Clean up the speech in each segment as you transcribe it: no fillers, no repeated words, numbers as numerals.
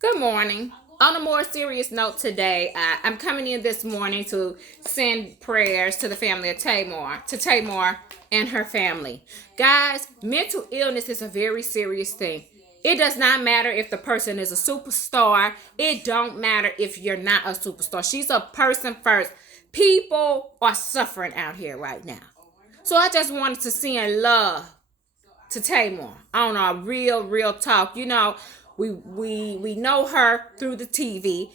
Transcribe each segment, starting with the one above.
Good morning. On a more serious note today, I'm coming in this morning to send prayers to the family of Tamar and her family. Guys, mental illness is a very serious thing. It does not matter if the person is a superstar. It don't matter if you're not a superstar. She's a person first. People are suffering out here right now. So I just wanted to send love to Tamar on our real talk. We know her through the TV.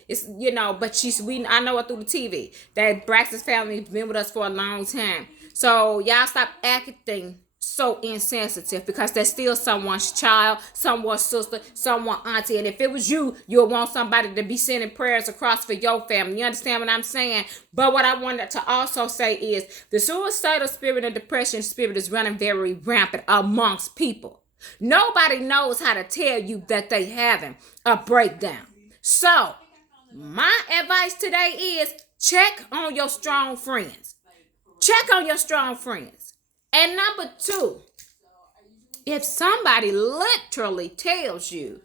But I know her through the TV. That Braxton's family has been with us for a long time. So y'all stop acting so insensitive because that's still someone's child, someone's sister, someone's auntie. And if it was you, you'll want somebody to be sending prayers across for your family. You understand what I'm saying? But what I wanted to also say is the suicidal spirit and depression spirit is running very rampant amongst people. Nobody knows how to tell you that they having a breakdown. So, my advice today is check on your strong friends. Check on your strong friends. And number two, if somebody literally tells you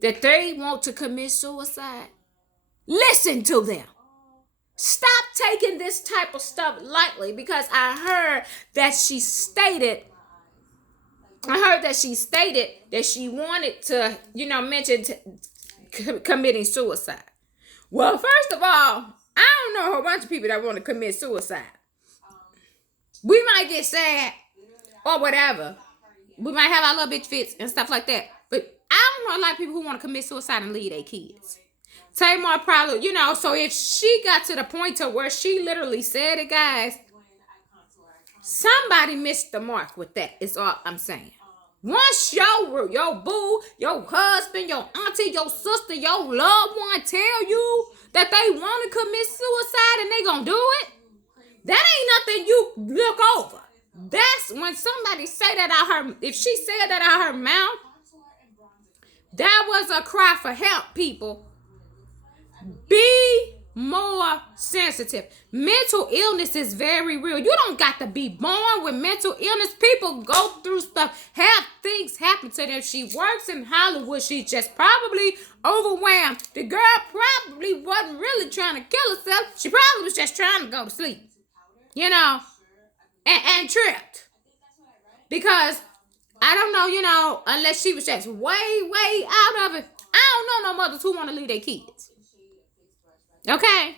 that they want to commit suicide, listen to them. Stop taking this type of stuff lightly because I heard that she stated that she wanted to, mention committing suicide. Well, first of all, I don't know a whole bunch of people that want to commit suicide. We might get sad or whatever. We might have our little bitch fits and stuff like that. But I don't know a lot of people who want to commit suicide and leave their kids. Tamar probably, so if she got to the point to where she literally said it, guys, somebody missed the mark with that, is all I'm saying. Once your boo, your husband, your auntie, your sister, your loved one tell you that they want to commit suicide and they gonna do it, that ain't nothing you look over. That's when somebody say that out her, if she said that out her mouth, that was a cry for help, people. Be more sensitive. Mental illness is very real. You don't got to be born with mental illness. People go through stuff, have things happen to them. She works in Hollywood. She's just probably overwhelmed. The girl probably wasn't really trying to kill herself. She probably was just trying to go to sleep. And tripped. Because I don't know, unless she was just way out of it. I don't know no mothers who want to leave their kids. Okay?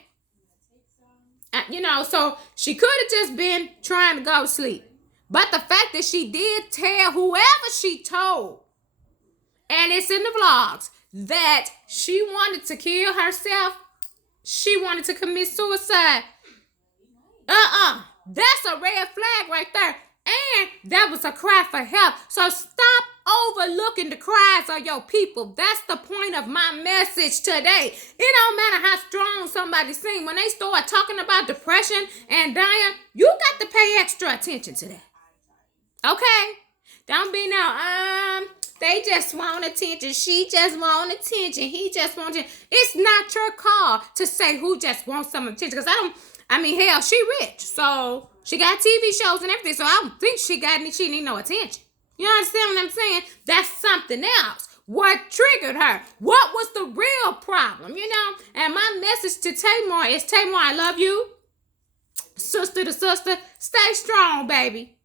So she could have just been trying to go to sleep. But the fact that she did tell whoever she told, and it's in the vlogs, that she wanted to kill herself, she wanted to commit suicide. That's a red flag right there. And that was a cry for help. So stop overlooking the cries of your people. That's the point of my message today. It don't matter how strong somebody seems. When they start talking about depression and dying, you got to pay extra attention to that. Okay? Don't be they just want attention. She just want attention. He just want attention. It's not your call to say who just wants some attention. Because hell, she rich. So she got TV shows and everything. So I don't think she need no attention. You understand what I'm saying? That's something else. What triggered her? What was the real problem? And my message to Tamar is, Tamar, I love you. Sister to sister, stay strong, baby.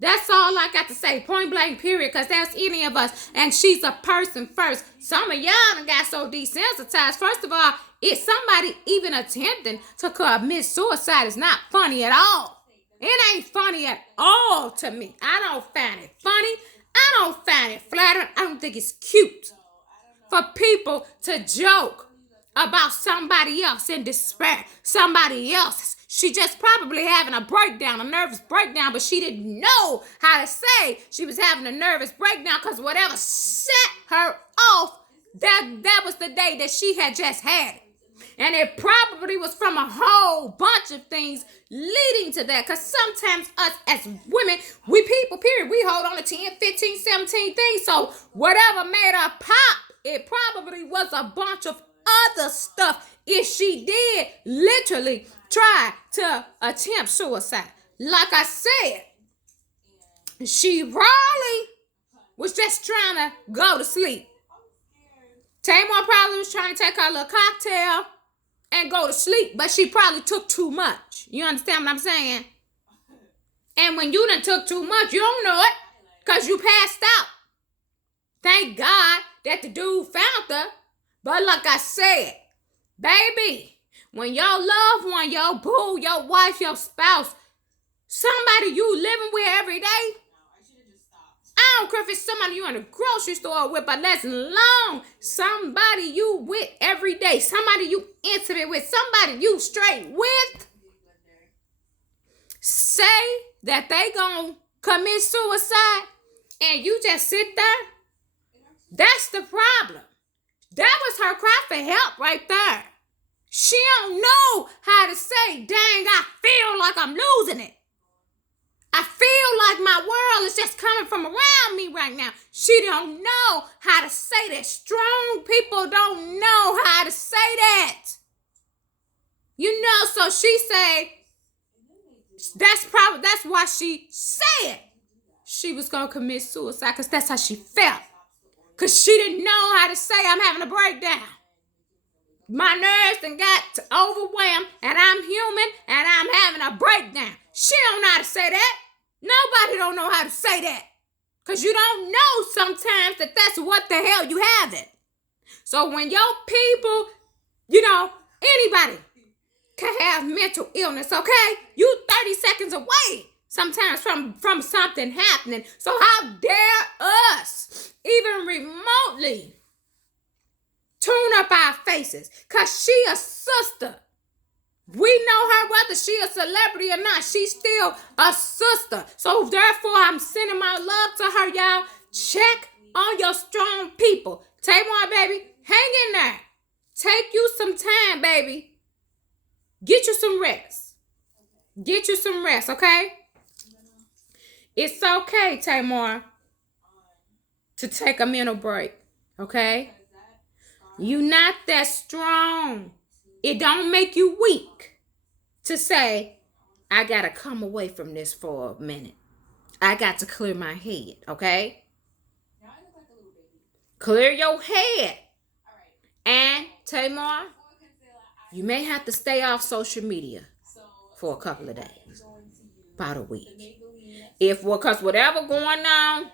That's all I got to say, point blank, period, because that's any of us. And she's a person first. Some of y'all done got so desensitized. First of all, if somebody even attempting to commit suicide is not funny at all. It ain't funny at all to me. I don't find it funny. I don't find it flattering. I don't think it's cute for people to joke about somebody else in despair. Somebody else. She just probably having a breakdown, a nervous breakdown, but she didn't know how to say she was having a nervous breakdown because whatever set her off, that was the day that she had just had it. And it probably was from a whole bunch of things leading to that. Because sometimes us as women, we people, period, we hold on to 10, 15, 17 things. So whatever made her pop, it probably was a bunch of other stuff if she did literally try to attempt suicide. Like I said, she probably was just trying to go to sleep. Tamar was trying to take her little cocktail and go to sleep, but she probably took too much. You understand what I'm saying? And when you done took too much, you don't know it because you passed out. Thank God that the dude found her. But like I said, baby, when your loved one, your boo, your wife, your spouse, somebody you living with every day, I don't care if it's somebody you in a grocery store with, but let's long somebody you with every day, somebody you intimate with, somebody you straight with, say that they gonna commit suicide and you just sit there, that's the problem. That was her cry for help right there. She don't know how to say, dang, I feel like I'm losing it. I feel like my world is just coming from around me right now. She don't know how to say that. Strong people don't know how to say that. You know, so she say, that's why she said she was going to commit suicide, because that's how she felt. Because she didn't know how to say, I'm having a breakdown. My nerves done got overwhelmed, and I'm human, and I'm having a breakdown. She don't know how to say that. Nobody don't know how to say that. Because you don't know sometimes that that's what the hell you having. So when your people, anybody can have mental illness, okay? You 30 seconds away sometimes from something happening. So how dare us even remotely tune up our faces? Because she a sister. We know her whether she a celebrity or not. She's still a sister. So therefore, I'm sending my love to her, y'all. Check on your strong people. Tamar, baby, hang in there. Take you some time, baby. Get you some rest. Get you some rest, okay? It's okay, Tamar, to take a mental break, okay? You not that strong. It don't make you weak to say, I got to come away from this for a minute. I got to clear my head, okay? Clear your head. And, Tamar, you may have to stay off social media for a couple of days, about a week. Because whatever going on,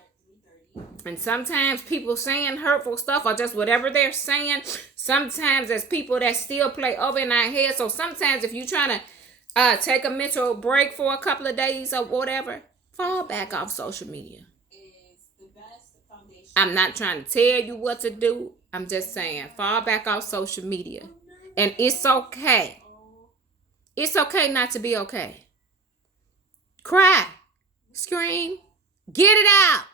and sometimes people saying hurtful stuff or just whatever they're saying, sometimes there's people that still play over in our heads. So sometimes if you're trying to take a mental break for a couple of days or whatever, fall back off social media. I'm not trying to tell you what to do. I'm just saying, fall back off social media. And it's okay. It's okay not to be okay. Cry. Scream. Get it out.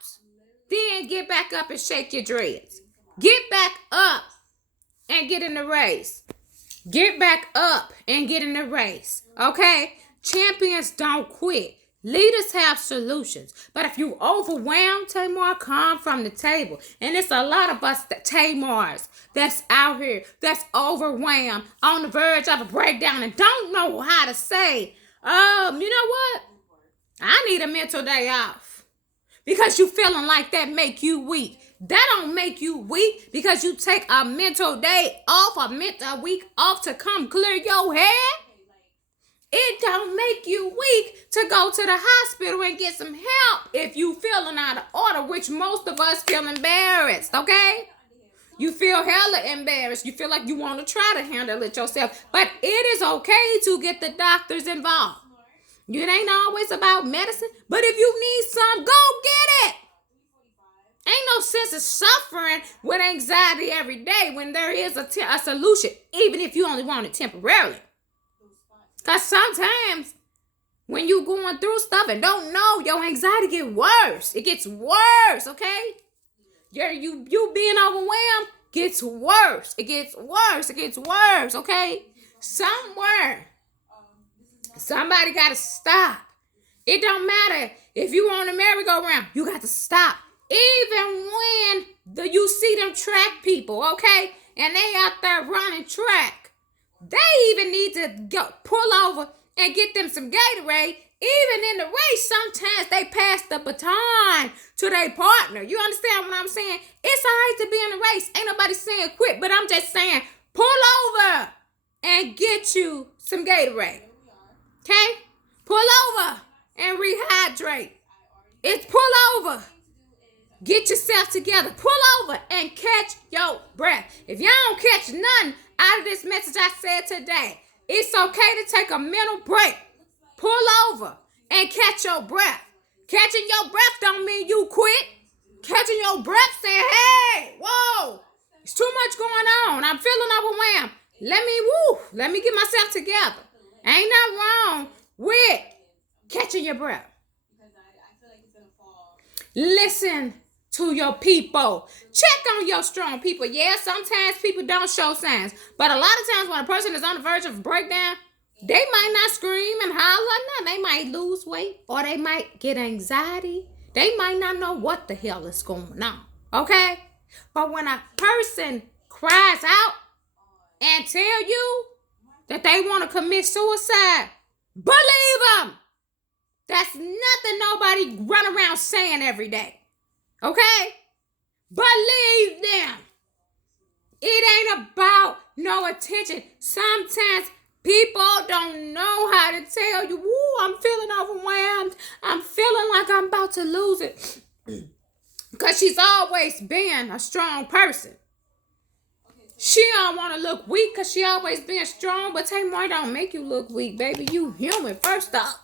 Then get back up and shake your dreads. Get back up and get in the race. Get back up and get in the race. Okay? Champions don't quit. Leaders have solutions. But if you overwhelmed, Tamar, come from the table. And it's a lot of us Tamars that's out here that's overwhelmed, on the verge of a breakdown, and don't know how to say, you know what? I need a mental day off. Because you feeling like that make you weak. That don't make you weak because you take a mental day off, a week off to come clear your head. It don't make you weak to go to the hospital and get some help if you feeling out of order, which most of us feel embarrassed, okay? You feel hella embarrassed. You feel like you want to try to handle it yourself. But it is okay to get the doctors involved. It ain't always about medicine, but if you need some, go get it. Ain't no sense of suffering with anxiety every day when there is a solution, even if you only want it temporarily. Because sometimes when you going through stuff and don't know, your anxiety get worse. It gets worse, okay? You being overwhelmed gets worse. It gets worse. It gets worse, okay? Somebody got to stop. It don't matter if you on a merry-go-round. You got to stop. Even when you see them track people, okay? And they out there running track. They even need to pull over and get them some Gatorade even in the race, sometimes they pass the baton to their partner. You understand what I'm saying? It's all right to be in the race. Ain't nobody saying quit, but I'm just saying pull over and get you some Gatorade. Okay? Pull over and rehydrate. It's pull over. Get yourself together. Pull over and catch your breath. If y'all don't catch nothing out of this message I said today, it's okay to take a mental break. Pull over and catch your breath. Catching your breath don't mean you quit. Catching your breath saying, hey, whoa, it's too much going on. I'm feeling overwhelmed. Let me get myself together. Ain't nothing wrong with catching your breath. Listen to your people. Check on your strong people. Yeah, sometimes people don't show signs. But a lot of times when a person is on the verge of a breakdown, they might not scream and holler. They might lose weight or they might get anxiety. They might not know what the hell is going on. Okay? But when a person cries out and tell you that they want to commit suicide, believe them. That's nothing nobody run around saying every day. Okay? Believe them. It ain't about no attention. Sometimes people don't know how to tell you, I'm feeling overwhelmed. I'm feeling like I'm about to lose it. Because she's always been a strong person. She don't want to look weak because she always been strong. But Tamar don't make you look weak, baby. You human, first off.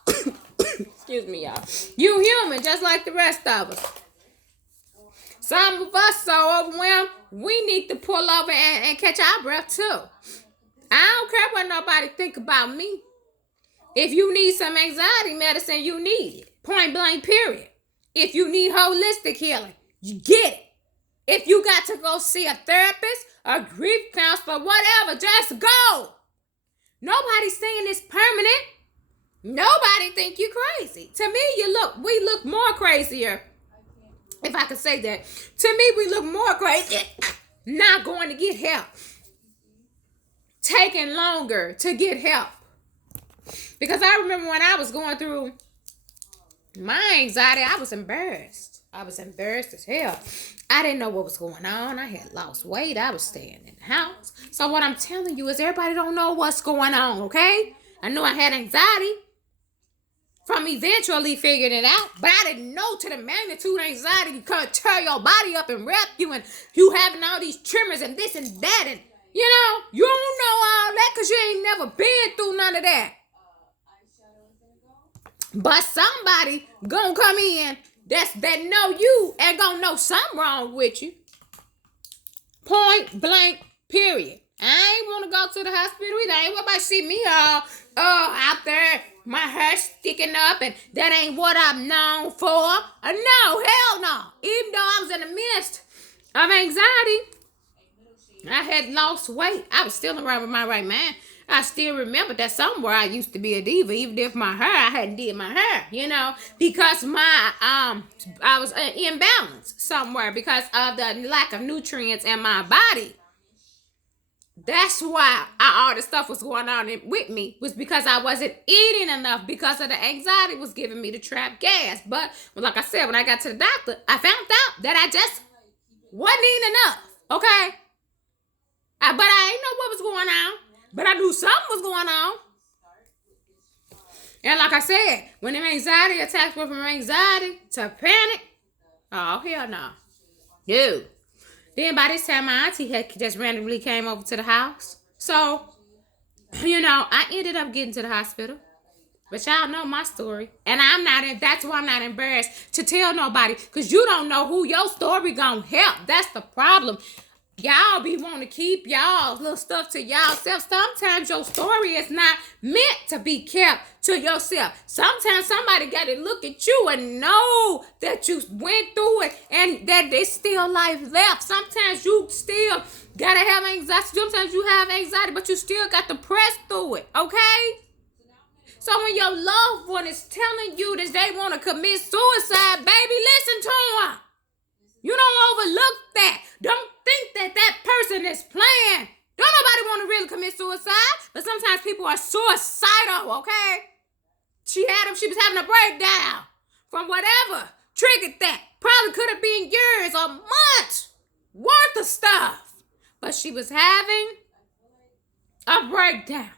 Excuse me, y'all. You human, just like the rest of us. Some of us so overwhelmed, we need to pull over and catch our breath too. I don't care what nobody think about me. If you need some anxiety medicine, you need it. Point blank, period. If you need holistic healing, you get it. If you got to go see a therapist, a grief counselor, whatever, just go. Nobody's saying it's permanent. Nobody think you crazy. To me, we look more crazier. If I could say that. To me, we look more crazy not going to get help. Taking longer to get help. Because I remember when I was going through my anxiety, I was embarrassed. I was embarrassed as hell. I didn't know what was going on. I had lost weight. I was staying in the house. So what I'm telling you is everybody don't know what's going on, okay? I knew I had anxiety from eventually figuring it out, but I didn't know to the magnitude of anxiety could tear your body up and wrap you, and you having all these tremors and this and that, and you don't know all that because you ain't never been through none of that. But somebody gonna come in that know you and gonna know something wrong with you. Point blank, period. I ain't want to go to the hospital either. I ain't want to see me all out there, my hair sticking up, and that ain't what I'm known for. No, hell no. Even though I was in the midst of anxiety, I had lost weight. I was still around with my right mind. I still remember that somewhere I used to be a diva, even if my hair, I hadn't did my hair, because I was imbalanced somewhere because of the lack of nutrients in my body. That's why all the stuff was going on with me, was because I wasn't eating enough because of the anxiety was giving me the trapped gas. But like I said, when I got to the doctor, I found out that I just wasn't eating enough, okay? But I didn't know what was going on, but I knew something was going on. And like I said, when them anxiety attacks went from anxiety to panic, oh, hell no. Dude. Then by this time, my auntie had just randomly came over to the house. So, I ended up getting to the hospital. But y'all know my story. And that's why I'm not embarrassed to tell nobody. Because you don't know who your story gonna help. That's the problem. Y'all be wanting to keep y'all little stuff to y'allself. Sometimes your story is not meant to be kept to yourself. Sometimes somebody got to look at you and know that you went through it and that there's still life left. Sometimes you still got to have anxiety. Sometimes you have anxiety, but you still got to press through it, okay? So when your loved one is telling you that they want to commit suicide, baby, listen to them. You don't overlook that. Don't think that person is playing. Don't nobody want to really commit suicide, but sometimes people are suicidal, okay? She was having a breakdown from whatever triggered that. Probably could have been years or months worth of stuff. But she was having a breakdown.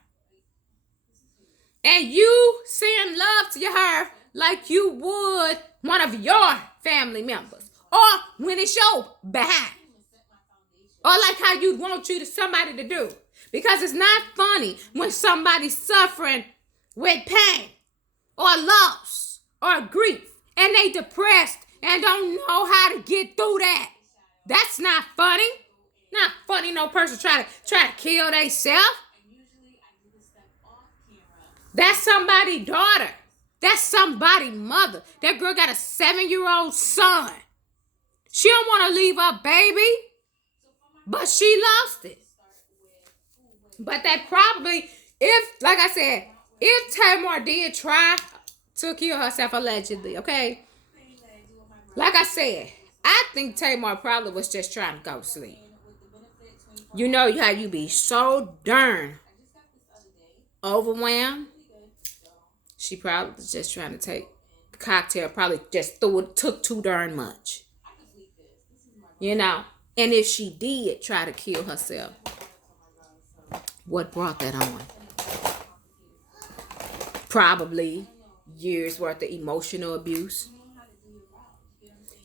And you send love to her like you would one of your family members. Or when it's your behind. Or like how you'd want somebody to do. Because it's not funny when somebody's suffering with pain or loss or grief and they depressed and don't know how to get through that. That's not funny. Not funny no person try to kill themselves. That's somebody's daughter. That's somebody's mother. That girl got a 7-year-old son. She don't want to leave her baby, but she lost it. But that probably, like I said, if Tamar did try to kill herself allegedly, okay? Like I said, I think Tamar probably was just trying to go to sleep. You know how you be so darn overwhelmed. She probably was just trying to take the cocktail, probably just took too darn much. You know? And if she did try to kill herself, what brought that on? Probably years worth of emotional abuse.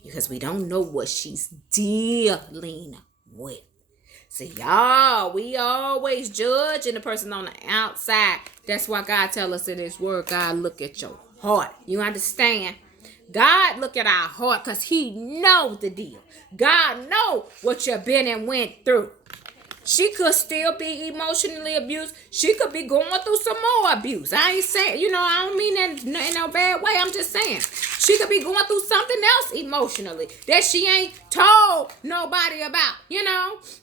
Because we don't know what she's dealing with. See, y'all, we always judging the person on the outside. That's why God tell us in his word, God look at your heart. You understand? God look at our heart because he knows the deal. God know what you've been and went through. She could still be emotionally abused. She could be going through some more abuse. I ain't saying, I don't mean that in no bad way. I'm just saying. She could be going through something else emotionally that she ain't told nobody about,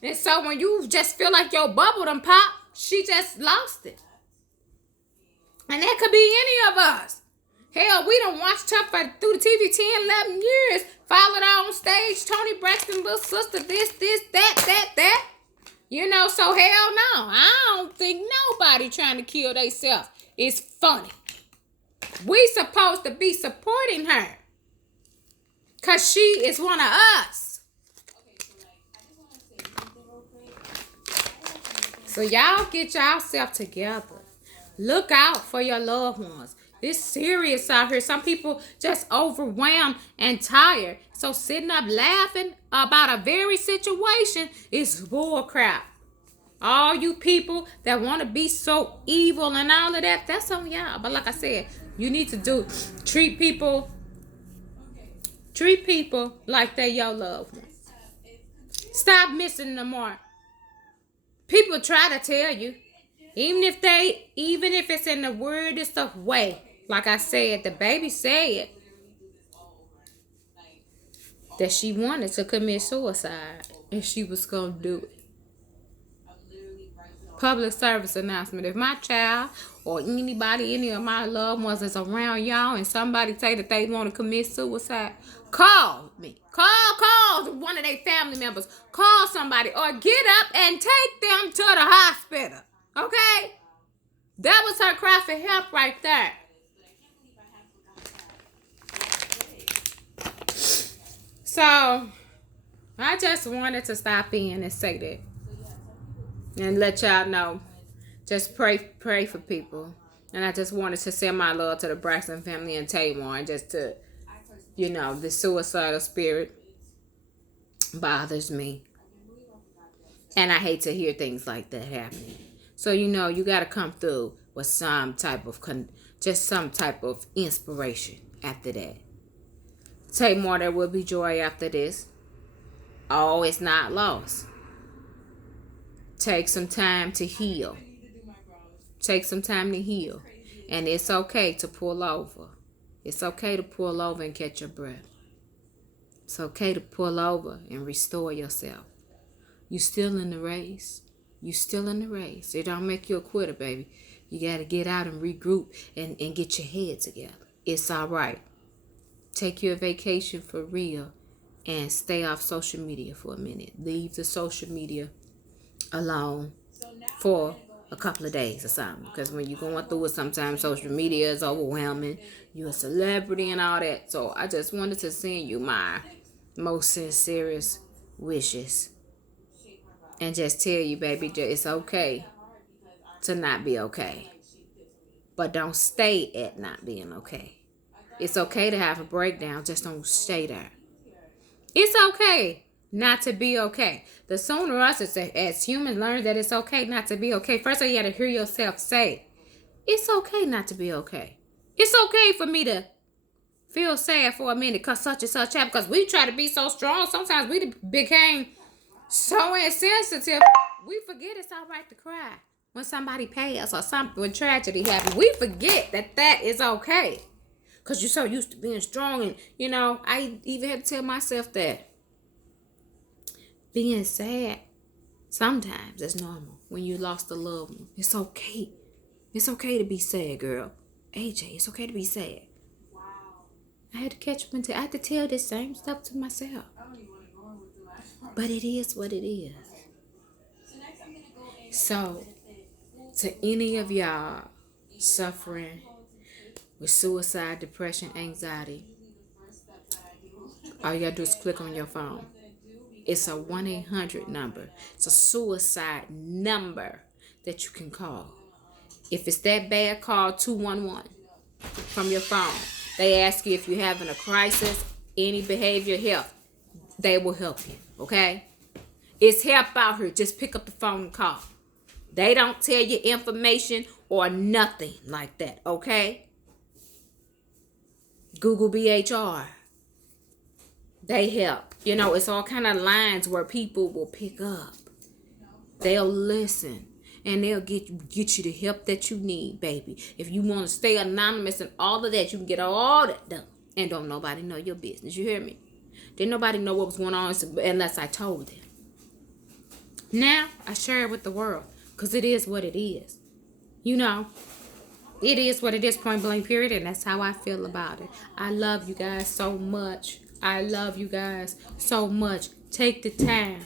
And so when you just feel like your bubble done pop, she just lost it. And that could be any of us. Hell, we done watched her through the TV 10, 11 years. Followed her on stage. Tony Braxton's little sister, this, that. So hell no. I don't think nobody trying to kill themselves is funny. We supposed to be supporting her. Because she is one of us. So y'all get yourself together. Look out for your loved ones. It's serious out here. Some people just overwhelmed and tired. So sitting up laughing about a very situation is bull crap. All you people that want to be so evil and all of that, that's on y'all. But like I said, you need to treat people like they your loved ones. Stop missing the mark. People try to tell you, even if it's in the weirdest of way. Like I said, the baby said that she wanted to commit suicide and she was going to do it. Public service announcement. If my child or any of my loved ones is around y'all and somebody say that they want to commit suicide, call me. Call one of their family members. Call somebody or get up and take them to the hospital. Okay? That was her cry for help right there. So, I just wanted to stop in and say that. And let y'all know. Just pray for people. And I just wanted to send my love to the Braxton family and Tamar. And just to, the suicidal spirit bothers me. And I hate to hear things like that happening. So, you got to come through with some type of inspiration after that. Tamar, there will be joy after this. Oh, it's not lost. Take some time to heal. And it's okay to pull over. It's okay to pull over and catch your breath. It's okay to pull over and restore yourself. You still in the race. It don't make you a quitter, baby. You got to get out and regroup and get your head together. It's all right. Take your vacation for real and stay off social media for a minute. Leave the social media alone for a couple of days or something. Because when you're going through it, sometimes social media is overwhelming. You're a celebrity and all that. So I just wanted to send you my most sincerest wishes. And just tell you, baby, it's okay to not be okay. But don't stay at not being okay. It's okay to have a breakdown. Just don't stay there. It's okay not to be okay. The sooner us as humans learn that it's okay not to be okay, first of all, you got to hear yourself say, it's okay not to be okay. It's okay for me to feel sad for a minute because such and such happened. Because we try to be so strong. Sometimes we became so insensitive. We forget it's all right to cry when somebody passed or something, when tragedy happens. We forget that is okay. Because you're so used to being strong. And, I even had to tell myself that being sad sometimes is normal when you lost a loved one. It's okay. It's okay to be sad, girl. AJ, it's okay to be sad. Wow. I had to catch up and I had to tell this same stuff to myself. But it is what it is. So, to any of y'all suffering with suicide, depression, anxiety, all you gotta do is click on your phone. It's a 1-800 number. It's a suicide number that you can call. If it's that bad, call 211 from your phone. They ask you if you're having a crisis, any behavior help. They will help you, okay? It's help out here. Just pick up the phone and call. They don't tell you information or nothing like that, okay? Google BHR. They help. It's all kind of lines where people will pick up. They'll listen. And they'll get you the help that you need, baby. If you want to stay anonymous and all of that, you can get all that done. And don't nobody know your business. You hear me? Didn't nobody know what was going on unless I told them. Now, I share it with the world. Because it is what it is. It is what it is, point blank, period. And that's how I feel about it. I love you guys so much. I love you guys so much. Take the time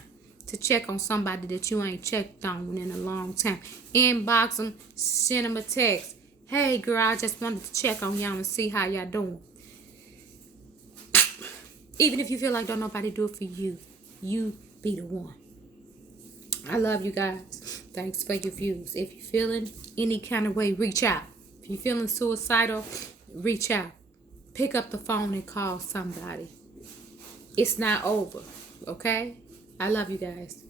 to check on somebody that you ain't checked on in a long time. Inbox them, send them a text. Hey, girl, I just wanted to check on y'all and see how y'all doing. Even if you feel like don't nobody do it for you, you be the one. I love you guys. Thanks for your views. If you're feeling any kind of way, reach out. If you're feeling suicidal, reach out. Pick up the phone and call somebody. It's not over, okay? I love you guys.